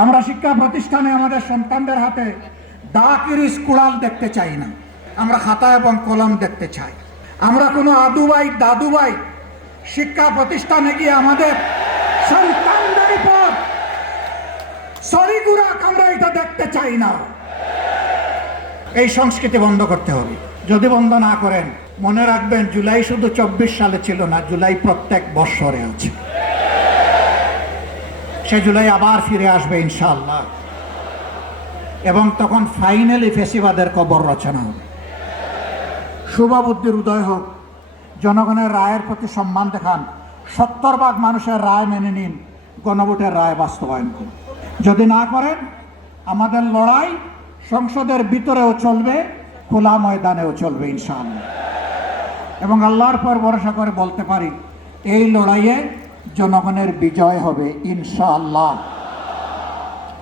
আমরা শিক্ষা প্রতিষ্ঠানে আমাদের সন্তানদের হাতে দাকিরিস কুড়াল দেখতে চাই না, আমরা খাতা এবং কলম দেখতে চাই। আমরা কোনো আদুবাই দাদুবাই শিক্ষা প্রতিষ্ঠানে গিয়ে আমাদের সন্তানদের উপর সরিগুড়া আমরা এটা দেখতে চাই না। এই সংস্কৃতি বন্ধ করতে হবে। যদি বন্ধ না করেন, মনে রাখবেন জুলাই শুধু 24 সালে ছিল না, জুলাই প্রত্যেক বৎসরে আছে। সে জুলাই আবার ফিরে আসবে ইনশাআল্লাহ, এবং তখন ফাইনালি ফেসিবাদের কবর রচনা হবে। শুভবুদ্ধির উদয় হোক, জনগণের রায়ের প্রতি সম্মান দেখান, 70% মানুষের রায় মেনে নিন, গণভোটের রায় বাস্তবায়ন করুন। যদি না করেন, আমাদের লড়াই সংসদের ভিতরেও চলবে, খোলা ময়দানেও চলবে ইনশাআল্লাহ। এবং আল্লাহর পর ভরসা করে বলতে পারি, এই লড়াইয়ে জনগণের বিজয় হবে ইনশাআল্লাহ।